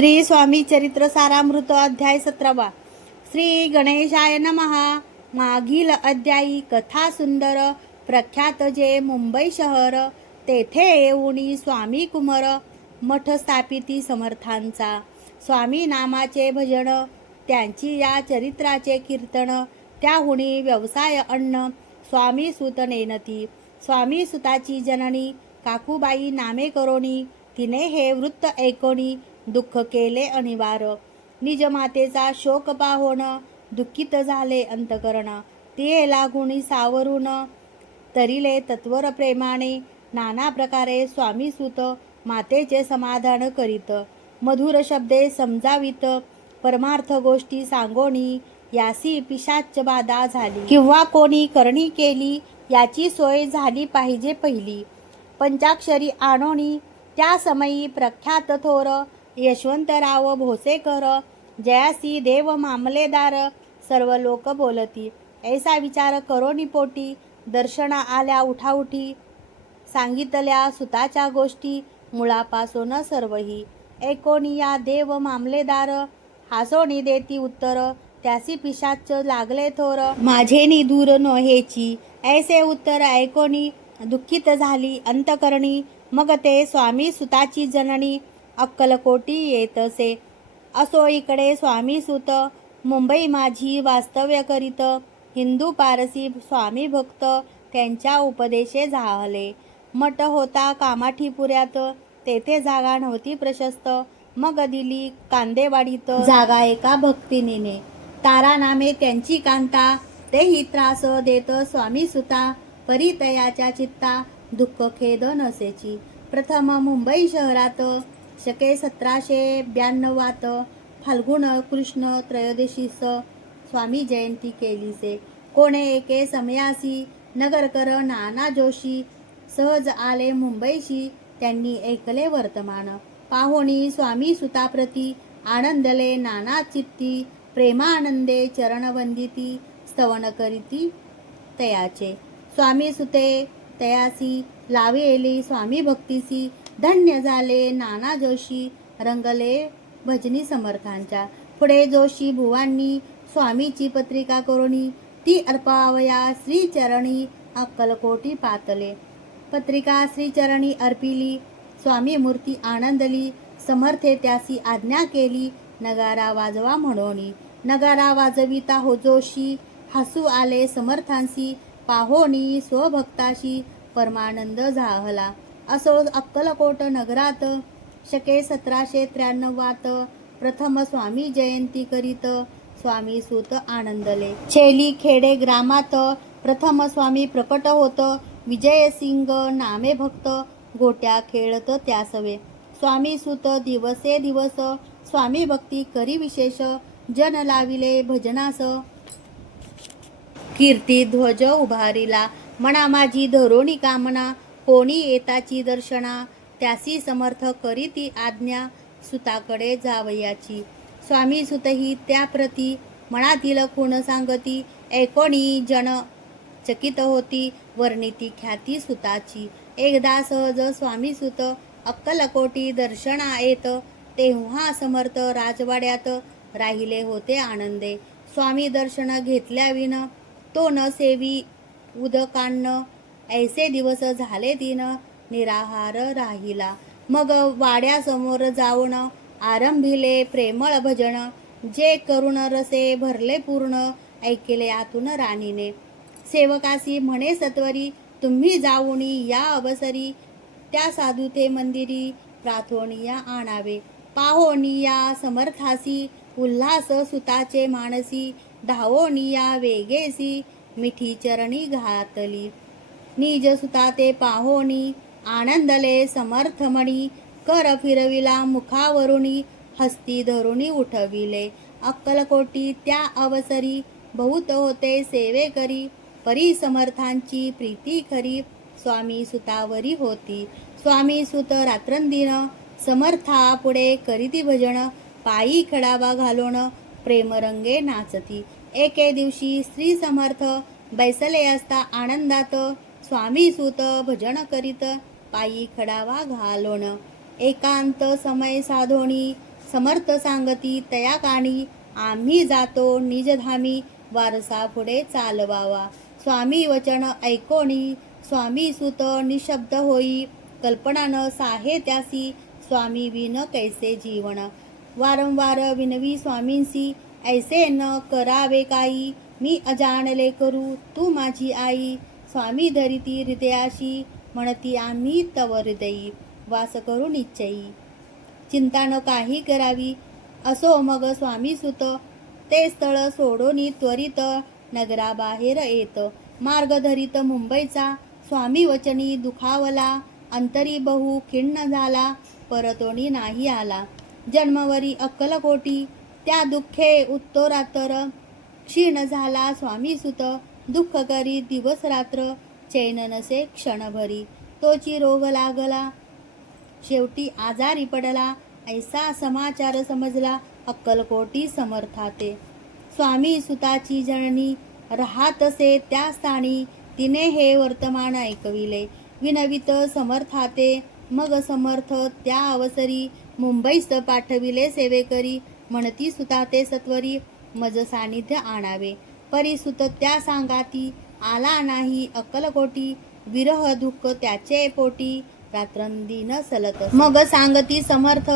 श्री स्वामी चरित्र सारामृत अध्याय सतरावा. श्री गणेशाय नमहा मागील अध्यायी कथा सुंदर प्रख्यात जे मुंबई शहर तेथे येऊनी स्वामी कुमार मठ स्थापिती समर्थांचा. स्वामी नामाचे भजन त्यांची या चरित्राचे कीर्तन त्याहुणी व्यवसाय अन्न स्वामी सुत नेनती. स्वामी सुताची जननी काकूबाई नामे करोनी तिने हे वृत्त ऐकोनी दुःख केले अनिवार निज मातेचा शोक पाहोण दुःखित झाले अंतकरण. ते लागुणी सावरून तरीले तत्वर प्रेमाने नाना प्रकारे स्वामी सुत मातेचे समाधान करीत. मधुर शब्दे समजावित. परमार्थ गोष्टी सांगोणी यासी पिशाच बाधा झाली. किंवा कोणी करणी केली याची सोय झाली पाहिजे पहिली. पंचाक्षरी आणोणी त्या समयी प्रख्यात थोर यशवंतराव भोसेकर जयासी देव मामलेदार सर्व लोक बोलती. ऐसा विचार करोनीपोटी दर्शना आल्या उठाउठी सांगितल्या सुताच्या गोष्टी मुळापासून सर्वही. एकोनिया देव मामलेदार हासोणी देती उत्तर त्यासी पिशाच लागले थोर. माझे नि दूर नोहेची ऐसे उत्तर ऐकोनी दुःखित झाली अंतकरणी मग ते स्वामी सुताची जननी अक्कलकोटी येतसे. असो इकडे स्वामी सुत मुंबई माझी वास्तव्य करीत. हिंदू पारसी स्वामी भक्त त्यांच्या उपदेशे झाले. मठ होता कामाठीपुऱ्यात तेथे जागा नव्हती प्रशस्त. मग दिली कांदेवाडीत जागा एका भक्तिनीने. तारा नामे त्यांची कांता तेही त्रास देत स्वामी सुता. परितयाच्या चित्ता दुःख खेद नसेची. प्रथम मुंबई शहरात शके सतराशे ब्याण्णवात फाल्गुन कृष्ण त्रयोदशीस स्वामी जयंती केलीसे. कोणे एके समयासी नगरकर नाना जोशी सहज आले मुंबईशी त्यांनी ऐकले वर्तमान. पाहुणी स्वामी सुताप्रती आनंदले नाना चित्ती प्रेमानंदे चरणवंदिती स्तवन करीती तयाचे. स्वामी सुते तयासी लावेली स्वामी भक्तीसी धन्य झाले नाना जोशी रंगले भजनी समर्थांच्या. पुढे जोशी भुवांनी स्वामीची पत्रिका करोनी ती अर्पावया श्रीचरणी अक्कलकोटी पातले. पत्रिका श्रीचरणी अर्पिली स्वामी मूर्ती आनंदली समर्थे त्यासी आज्ञा केली नगारा वाजवा म्हणोनी. नगारा वाजविता हो जोशी हसू आले समर्थांसी पाहोणी स्वभक्ताशी परमानंद झाहला. असो अक्कलकोट नगरात शके सतराशे त्र्याण्णवात प्रथम स्वामी जयंती करीत स्वामी सुत आनंदले. छेली खेडे ग्रामात प्रथम स्वामी प्रकट होत विजयसिंग नामे भक्त गोट्या खेळत त्यासवे. स्वामी सुत दिवसे दिवस स्वामी भक्ती करी विशेष जन लाविले भजनास. कीर्ती ध्वज उभारिला मना माझी धरोणी कामना कोणी येताची दर्शना त्यासी समर्थ करीती आज्ञा सुताकडे जावयाची. स्वामी सुतही त्याप्रती मनातील खूण सांगती ऐकोणी जन चकित होती वर्णिती ख्याती सुताची. एकदा सहज स्वामी सुत अक्कलकोटी दर्शना येत तेव्हा समर्थ राजवाड्यात राहिले होते आनंदे. स्वामी दर्शन घेतल्याविन तो न सेवी उदकान्न ऐसे दिवस झाले दिन निराहार राहिला. मग वाड्यासमोर जाऊन आरंभिले प्रेमळ भजन. जे करुण रसे भरले पूर्ण ऐकले आतून राणीने. सेवकासी म्हणे सत्वरी तुम्ही जाऊनी या अवसरी. त्या साधुते मंदिरी प्रार्थोनिया आणावे. पाहोनिया समर्थासी उल्हास सुताचे मानसी धावोनिया वेगेसी मिठी चरणी घातली. निज सुता ते पाहोनी आनंदले समर्थमणी कर फिरविला मुखावरुणी हस्ती धरुणी उठविले. अक्कलकोटी त्या अवसरी बहुत होते सेवे करी परी समर्थांची प्रीती खरी. स्वामी सुतावरी होती. स्वामी सुत रात्रंदिन समर्था पुढे करीती भजन पायी खडावा घालून प्रेमरंगे नाचती. एके दिवशी श्री समर्थ बैसले असता आनंदात स्वामी सुत भजन करीत पायी खडावा घालोण. एकांत समय साधोणी समर्थ सांगती तया काणी. आम्ही जातो निजधामी वारसा पुढे चालवावा. स्वामी वचन ऐकोणी स्वामी सुत निशब्द होई. कल्पना न साहे त्यासी स्वामी विन कैसे जीवन. वारंवार विनवी स्वामींसी ऐसे न करावे काही. मी अजाणले करू तू माझी आई. स्वामी धरिती हृदयाशी म्हणती आम्ही तव हृदयी. वास करून इच्छई चिंता न काही करावी. असो मग स्वामी सुत. ते स्थळ सोडोनी त्वरित नगराबाहेर येत. मार्ग धरित मुंबईचा स्वामी वचनी दुखावला. अंतरी बहु खिन्न झाला. परतोणी नाही आला. जन्मवरी अक्कलकोटी त्या दुःखे उत्तरातर क्षीण झाला स्वामी सुत. दुःख करी दिवस रात्र चैन नसे क्षणभरी. तोची रोग लागला. शेवटी आजारी पडला. ऐसा समाचार समजला अक्कलकोटी समर्थाते. स्वामी सुताची जननी राहतसे त्या स्थानी. तिने हे वर्तमान ऐकविले. विनवित समर्थाते. मग समर्थ त्या अवसरी. मुंबईस पाठविले सेवेकरी. म्हणती सुताते सत्वरी. मज सानिध्य आणावे. परिसुत त्या सांगाती आला नाही अक्कलकोटी विरह दुःख त्याचे पोटी रात्रंदिन सलत मग सांगती समर्थ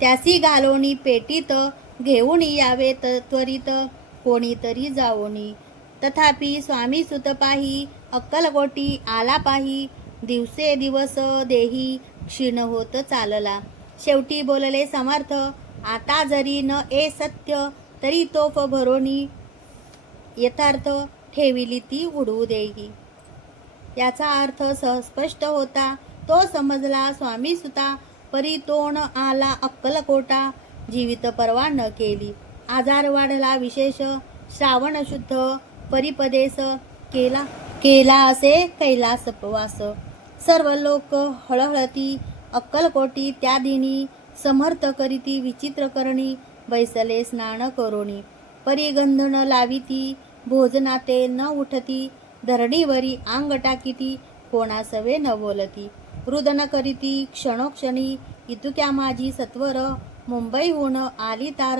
त्यासी घालोनी पेटीत घेऊन यावे त- त्वरित कोणीतरी जाओनी तथापि स्वामी सुत पाही अक्कलकोटी आला पाही दिवसे दिवस देही क्षीण होत चालला. शेवटी बोलले समर्थ आता जरी न ए सत्य तरी तोफ भरोनी यथार्थ ठेविली ती उडवू देई. याचा अर्थ सहस्पष्ट होता तो समजला स्वामी सुता परितोण आला अक्कलकोटा जीवित परवा न केली. आजार वाढला विशेष श्रावण शुद्ध परिपदेस केला केला असे कैलास प्रवास सर्व लोक हळहळती अक्कलकोटी त्या दिनी समर्थ करीती विचित्र करणी बैसले स्नान करोणी. परिगंध न लाविती भोजनाते न उठती धरणीवरी अंग टाकीती कोणासवे न बोलती. रुदन करीती क्षणोक्षणी इतुक्या माझी सत्वर मुंबईहून आली तार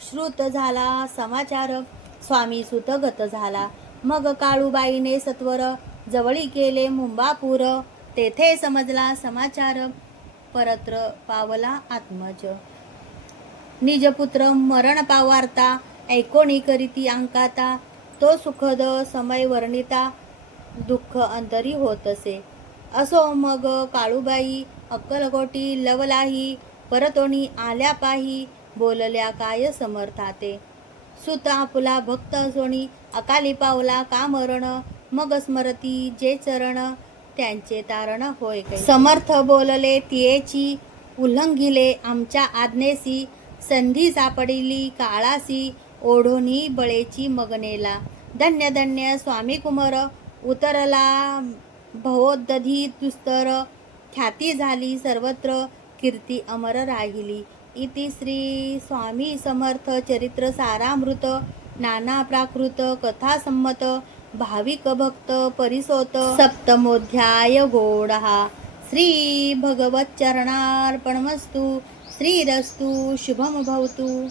श्रुत झाला समाचार स्वामी सुतगत झाला. मग काळूबाईने सत्वर जवळी केले मुंबापूर तेथे समजला समाचार परत्र पावला आत्मज. निजपुत्र मरण पावारता ऐकोणी करीती अंकाता तो सुखद समय वर्णिता दुःख अंतरी होत असे असो मग काळूबाई अक्कलकोटी लवलाही परतोणी आल्या पाही बोलल्या काय समर्थाते. सुत आपुला भक्त असोणी अकाली पावला का मरण मग स्मरती जे चरण त्यांचे तारण होय समर्थ बोलले तियेची उल्लंघिले आमच्या आज्ञेसी संधी सापडिली काळासी ओढोनी बळेची मगनेला. धन्य धन्य स्वामी कुमार उतरला भवोदधी दुस्तर. ख्याती झाली सर्वत्र कीर्ती अमर राहिली. इति श्री स्वामी समर्थ चरित्र सारामृत नाना प्राकृत कथा संमत भाविक भक्त परिसोत. सप्तमोध्याय गोडहा. श्री भगवत चरणार्पणमस्तु श्रीरस्तु शुभम भवतु